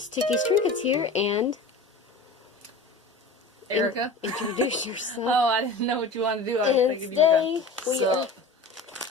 guys, Ticky's Trinkets here, and Erica? Introduce yourself. Oh, I didn't know what you wanted to do. I was thinking Today, you were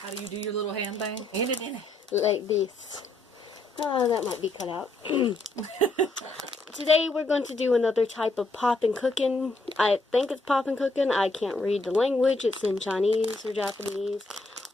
how do you do your little hand thing? Hand it in. Like this. Oh, that might be cut out. Today we're going to do another type of poppin' cooking. I think it's poppin' cooking. I can't read the language. It's in Chinese or Japanese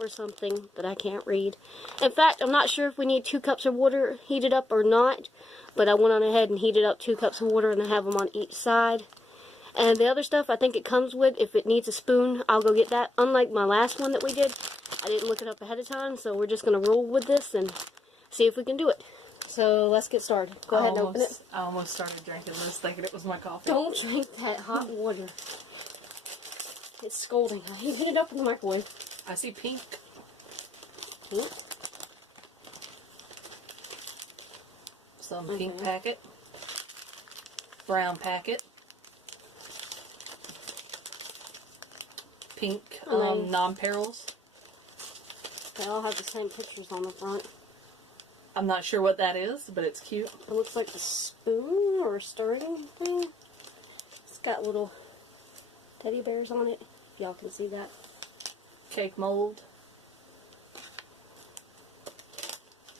or something that I can't read. In fact, I'm not sure if we need 2 cups of water heated up or not, but I went on ahead and heated up 2 cups of water and I have them on each side. And the other stuff I think it comes with, if it needs a spoon, I'll go get that. Unlike my last one that we did, I didn't look it up ahead of time, so we're just going to roll with this and see if we can do it. So let's get started. Go ahead and open it. I almost started drinking this thinking it was my coffee. Don't drink that hot water. It's scalding. I heat it up in the microwave. I see pink. Pink? Some pink packet. Brown packet. Pink non-perils. They all have the same pictures on the front. I'm not sure what that is, but it's cute. It looks like a spoon or a stirring thing. It's got little teddy bears on it. Y'all can see that. Cake mold.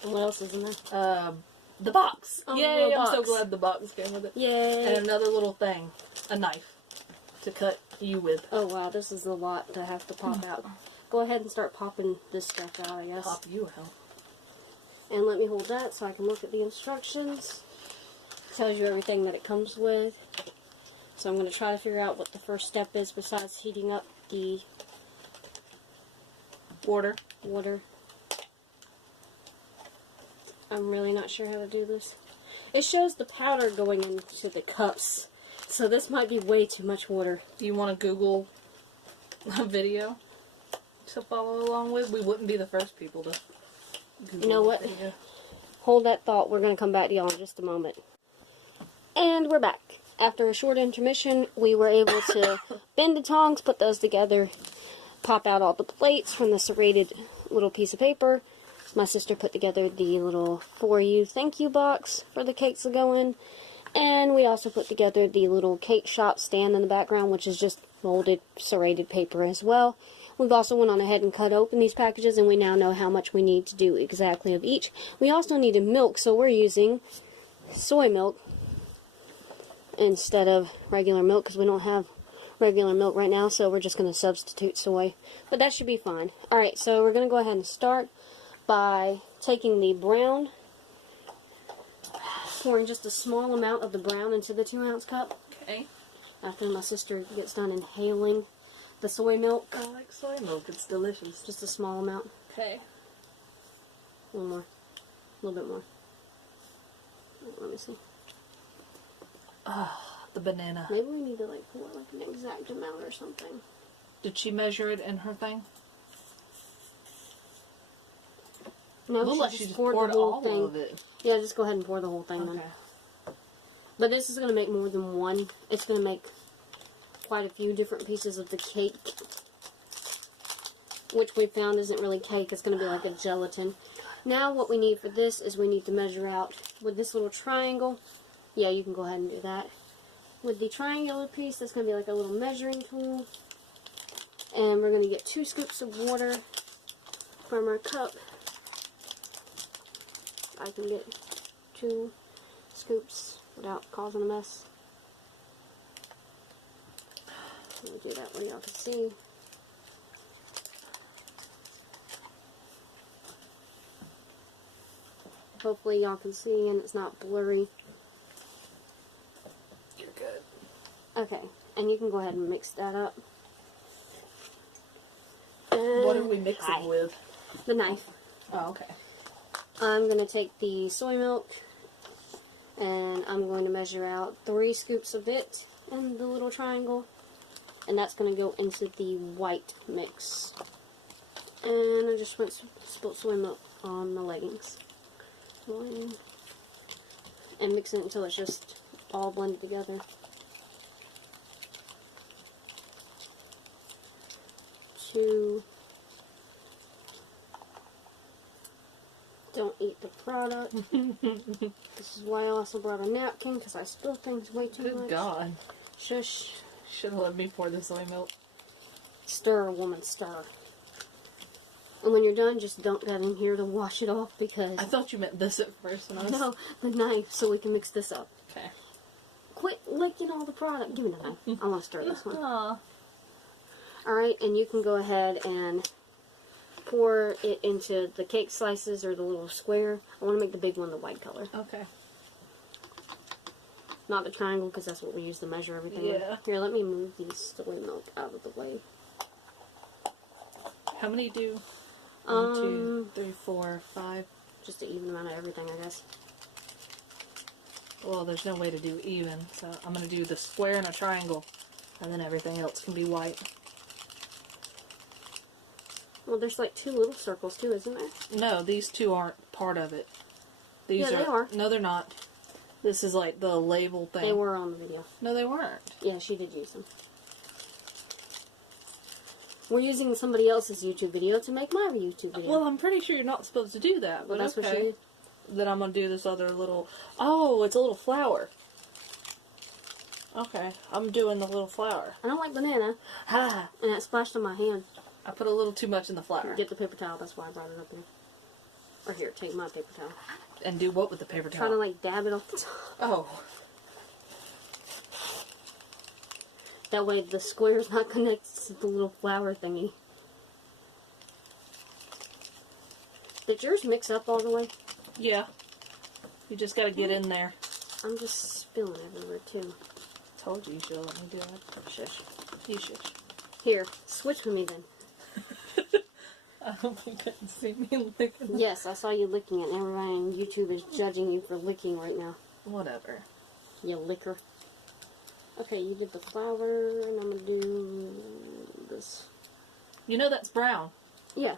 And what else is in there? The box. Oh, Yay, I'm box. so glad the box came with it. Yay. And another little thing. A knife. To cut you with. Oh wow, this is a lot to have to pop out. Go ahead and start popping this stuff out, I guess. Pop you out. And let me hold that so I can look at the instructions. It tells you everything that it comes with. So I'm going to try to figure out what the first step is besides heating up the water. I'm really not sure how to do this. It shows the powder going into the cups. So this might be way too much water. Do you want to Google a video to follow along with? We wouldn't be the first people to Google. You know what? Video. Hold that thought. We're going to come back to y'all in just a moment. And we're back. After a short intermission, we were able to bend the tongs, put those together, pop out all the plates from the serrated little piece of paper. My sister put together the little for you thank you box for the cakes to go in. And we also put together the little cake shop stand in the background, which is just molded, serrated paper as well. We've also went on ahead and cut open these packages, and we now know how much we need to do exactly of each. We also needed milk, so we're using soy milk instead of regular milk, because we don't have regular milk right now, so we're just going to substitute soy. But that should be fine. Alright, so we're going to go ahead and start by taking the brown, pouring just a small amount of the brown into the 2-ounce cup. Okay. After my sister gets done inhaling the soy milk. I like soy milk. It's delicious. Just a small amount. Okay. One more. A little bit more. Let me see. The banana. Maybe we need to like pour like an exact amount or something. Did she measure it in her thing? No, she just poured the whole thing. of it. Yeah, just go ahead and pour the whole thing then. But this is going to make more than one. It's going to make quite a few different pieces of the cake, which we found isn't really cake. It's going to be like a gelatin. Now what we need for this is we need to measure out with this little triangle. Yeah, you can go ahead and do that. With the triangular piece, that's going to be like a little measuring tool. And we're going to get 2 scoops of water from our cup. I can get 2 scoops without causing a mess. Let me do that where y'all can see. Hopefully y'all can see and it's not blurry. You're good. Okay, and you can go ahead and mix that up. And What are we mixing with? the knife. Oh, okay. I'm going to take the soy milk and I'm going to measure out 3 scoops of it in the little triangle, and that's going to go into the white mix. And I just spilled soy milk on the leggings. And mix it until it's just all blended together. 2, Don't eat the product. This is why I also brought a napkin, because I spill things way too much. Good God. Shush. Should have let me pour the soy milk. Stir, woman, stir. And when you're done, just dump that in here to wash it off, because... I thought you meant this at first. When I was... No, the knife, so we can mix this up. Okay. Quit licking all the product. Give me the knife. I want to stir this one. Aw. Alright, and you can go ahead and pour it into the cake slices or the little square. I want to make the big one the white color. Okay. Not the triangle, because that's what we use to measure everything with. Yeah. Here, let me move these soy milk out of the way. How many do? 1, 2, 3, 4, 5. Just an even amount of everything, I guess. Well, there's no way to do even, so I'm going to do the square and a triangle, and then everything else can be white. Well, there's like 2 little circles too, isn't there? No, these 2 aren't part of it. These Yeah, they are. No, they're not. This is like the label thing. They were on the video. No, they weren't. Yeah, she did use them. We're using somebody else's YouTube video to make my YouTube video. Well, I'm pretty sure you're not supposed to do that, but Well, that's okay. what she did. Then I'm going to do this other little... Oh, it's a little flower. Okay, I'm doing the little flower. I don't like banana, Ha! and it splashed on my hand. I put a little too much in the flour. Get the paper towel, that's why I brought it up here. Or here, take my paper towel. And do what with the paper Try to towel? like dab it off the top. Oh. That way the square's not connected to the little flower thingy. Did yours mix up all the way? Yeah. You just got to get in there. I'm just spilling everywhere too. Told you should let me do it. Shush. You should. Here, switch with me then. I hope you couldn't see me licking. Yes, I saw you licking it, and everybody on YouTube is judging you for licking right now. Whatever. You licker. Okay, you did the flour, and I'm gonna do this. You know that's brown. Yeah.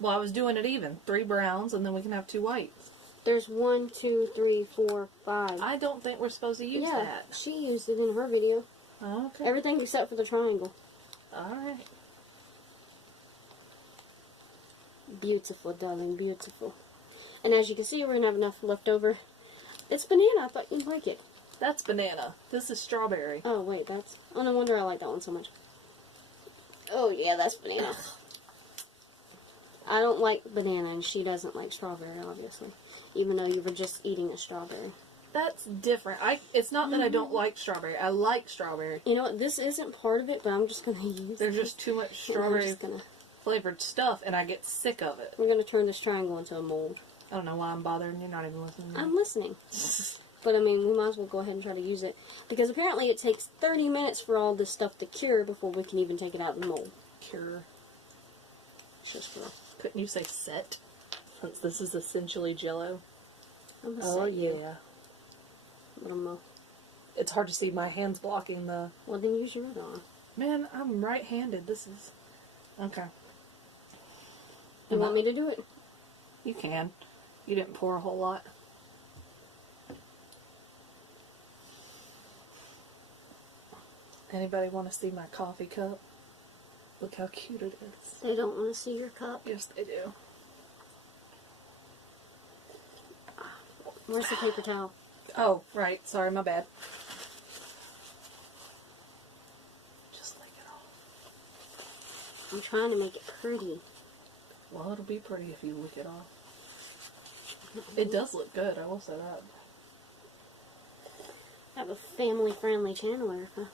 Well, I was doing it even. 3 browns, and then we can have 2 whites. There's 1, 2, 3, 4, 5. I don't think we're supposed to use Yeah, that. she used it in her video. Okay. Everything except for the triangle. Alright. Beautiful, darling, beautiful. And as you can see, we're gonna have enough left over. It's banana. I thought you'd like it. That's banana. This is strawberry. Oh wait, that's. Oh, no wonder I like that one so much. Oh yeah, that's banana. I don't like banana, and she doesn't like strawberry, obviously. Even though you were just eating a strawberry. That's different. It's not that I don't like strawberry. I like strawberry. You know what? This isn't part of it, but I'm just gonna use. There's just too much strawberry Gonna, flavored stuff, and I get sick of it. we're gonna turn this triangle into a mold. I don't know why I'm bothering. You're not even listening to me. I'm listening. But I mean, we might as well go ahead and try to use it. Because apparently it takes 30 minutes for all this stuff to cure before we can even take it out of the mold. Cure. Just for. Couldn't you say set? Since this is essentially Jell-O. I'm gonna Oh, set you. yeah. But I'm gonna. It's hard to see my hands blocking the... Well, then use your other arm. Man, I'm right-handed. This is... Okay. You want me to do it? You can. You didn't pour a whole lot. Anybody want to see my coffee cup? Look how cute it is. They don't want to see your cup. Yes, they do. Where's the paper towel? Oh, right. Sorry, my bad. Just lick it off. I'm trying to make it pretty. Well, it'll be pretty if you lick it off. It does look good, I will say that. I have a family-friendly channel, Erica.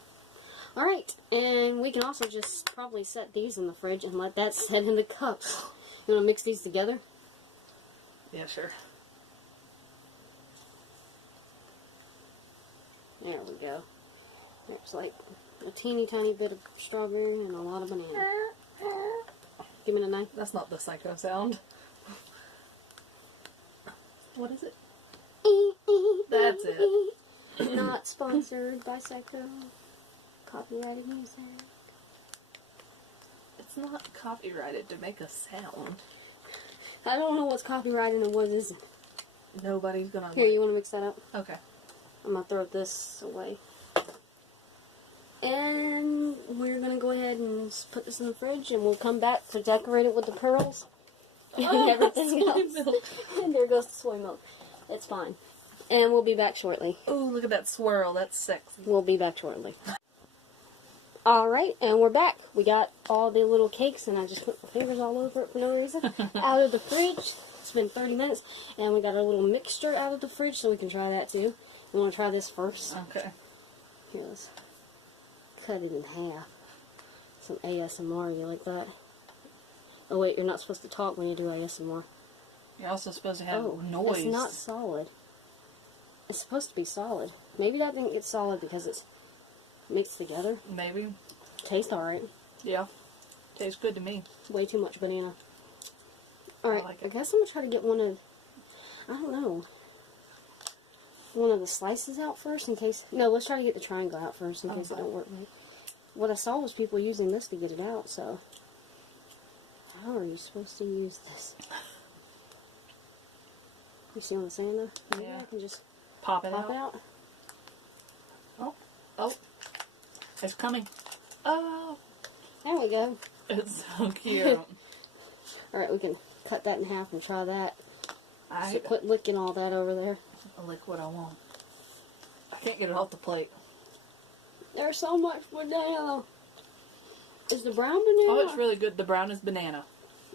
Alright, and we can also just probably set these in the fridge and let that set in the cups. You want to mix these together? Yeah, sure. There we go. There's like a teeny tiny bit of strawberry and a lot of banana. Give me the knife. That's not the psycho sound. What is it? That's it. Not sponsored by Psycho. Copyrighted music. It's not copyrighted to make a sound. I don't know what's copyrighted and what isn't. Nobody's gonna... Here, you want to mix that up? Okay. I'm going to throw this away. And we're going to go ahead and put this in the fridge, and we'll come back to decorate it with the pearls and everything soy else. milk. And there goes the soy milk. It's fine. And we'll be back shortly. Oh, look at that swirl. That's sexy. We'll be back shortly. Alright, and we're back. We got all the little cakes, and I just put my fingers all over it for no reason. Out of the fridge. It's been 30 minutes. And we got a little mixture out of the fridge, so we can try that too. You want to try this first? Okay. Here, let's cut it in half. Some ASMR, you like that? Oh wait, you're not supposed to talk when you do ASMR. You're also supposed to have Oh, noise. it's not solid. It's supposed to be solid. Maybe that didn't get solid because it's mixed together. Maybe. Tastes alright. Yeah. Tastes good to me. Way too much banana. Alright, like I it. guess I'm going to try to get one of, I don't know, one of the slices out first in case, no, let's try to get the triangle out first in case it don't work right. What I saw was people using this to get it out, so how are you supposed to use this? You see what I'm saying though? Maybe Yeah. I can just Pop it pop out. out. Oh. Oh. It's coming. Oh. There we go. It's so cute. Alright, we can cut that in half and try that. I So quit licking all that over there. lick what I want. I can't get it off the plate. There's so much banana. Is the brown banana? Oh, it's really good. The brown is banana.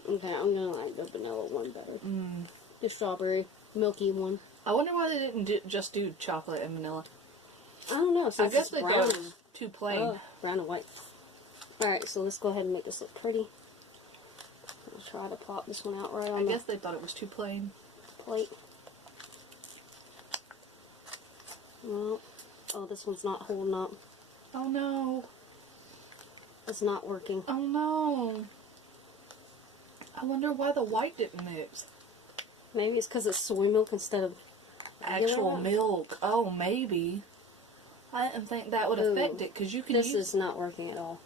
Okay, I'm gonna like the vanilla one better. Mm. The strawberry, milky one. I wonder why they didn't just do chocolate and vanilla. I don't know. I Since guess it's they brown. thought it was too plain. Oh, brown and white. Alright, so let's go ahead and make this look pretty. I'll try to plop this one out right on I guess they thought it was too plain. the plate. Well, oh, this one's not holding up. Oh no. It's not working. Oh no. I wonder why the white didn't mix. Maybe it's because it's soy milk instead of Actual regular. milk. Oh, maybe. I didn't think that would affect Ooh, it because you can This use. is not working at all.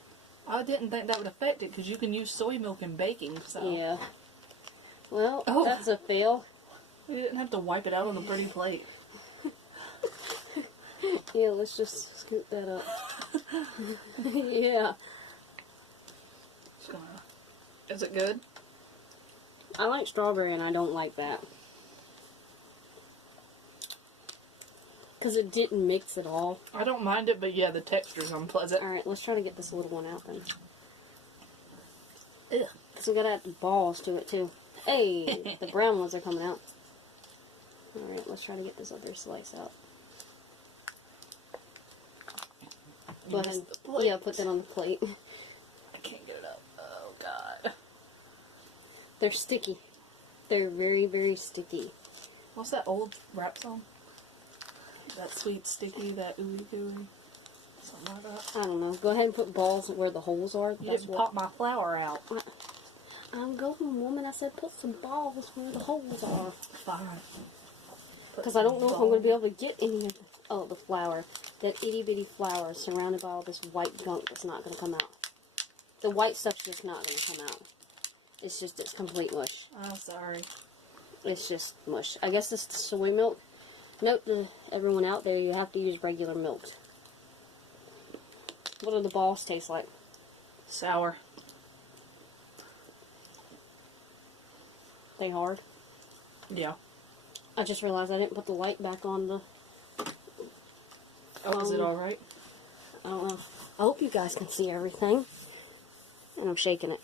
I didn't think that would affect it because you can use soy milk in baking. So Yeah. Well, Oh. that's a fail. you didn't have to wipe it out on the pretty plate. Yeah, let's just scoop that up. Yeah. Just gonna- Is it good? I like strawberry and I don't like that. Because it didn't mix at all. I don't mind it, but yeah, the texture's unpleasant. Alright, let's try to get this little one out then. Ugh. Because we gotta add the balls to it too. Hey, the brown ones are coming out. Alright, let's try to get this other slice out. Go ahead. Missed the plate. Yeah, put that on the plate. I can't get it up. Oh god. They're sticky. They're very, very sticky. What's that old rap song? That sweet sticky, that ooey gooey. Something like that. I don't know. Go ahead and put balls where the holes are. You didn't pop my flour out. I'm going, woman. I said put some balls where the holes are. Fine. Because I don't know if I'm going to be able to get any of the flour. That itty bitty flour is surrounded by all this white gunk that's not going to come out. The white stuff's just not going to come out. It's complete mush. I'm sorry. It's just mush. I guess it's the soy milk. Note to everyone out there, you have to use regular milk. What do the balls taste like? Sour. They hard? Yeah. I just realized I didn't put the light back on the... Oh, is it alright? I don't know. I hope you guys can see everything. And I'm shaking it.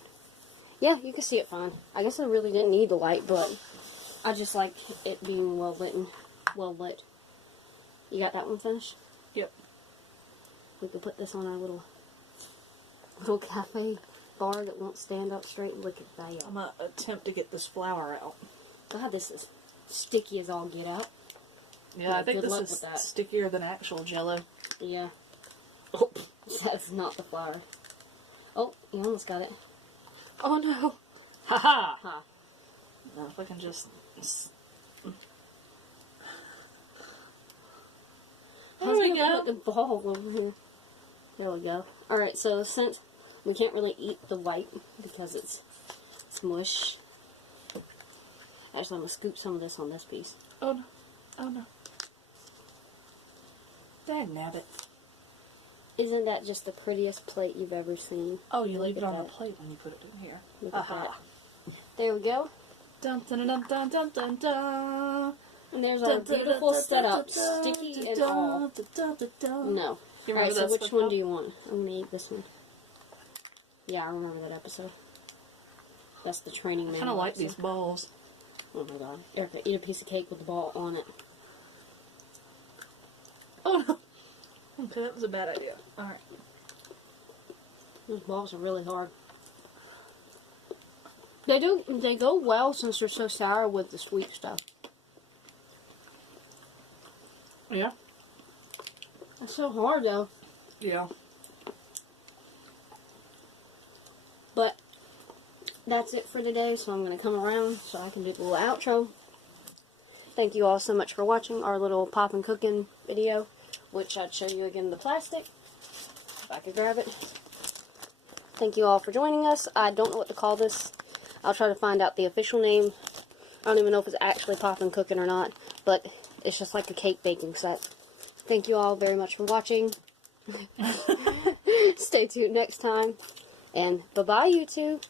Yeah, you can see it fine. I guess I really didn't need the light, but I just like it being well lit. You got that one finished? Yep. We could put this on our little cafe bar that won't stand up straight. Look at that. I'm gonna attempt to get this flour out. God, this is sticky as all get out. Yeah, I think good this luck is with that. stickier than actual Jello. Yeah. Oh. That's not the flour. Oh, you almost got it. Oh no. Haha. Ha. Now if I can just. How's we we go? put the ball over here? There we go. Alright, so since we can't really eat the white because it's mush, actually I'm going to scoop some of this on this piece. Oh no. Oh no. Dang nabbit. Isn't that just the prettiest plate you've ever seen? Oh, you Look leave it at on the that. plate when you put it in here. Look at Aha. that. There we go. Dun, dun, dun, dun, dun, dun, dun. And there's our beautiful setup, sticky and all. No. You Alright, remember so that which SpongeBob? one do you want? I'm gonna eat this one. Yeah, I remember that episode. That's the training I manual. kind of like episode. these balls. Oh my god. Erica, eat a piece of cake with the ball on it. Oh no. Okay, that was a bad idea. Alright. Those balls are really hard. They go well since they're so sour with the sweet stuff. Yeah? It's so hard though. Yeah. But that's it for today, so I'm going to come around so I can do the little outro. Thank you all so much for watching our little poppin' cooking video, which I'd show you again the plastic, if I could grab it. Thank you all for joining us. I don't know what to call this. I'll try to find out the official name. I don't even know if it's actually poppin' cooking or not, but it's just like a cake baking set. Thank you all very much for watching. Stay tuned next time, and bye-bye, YouTube.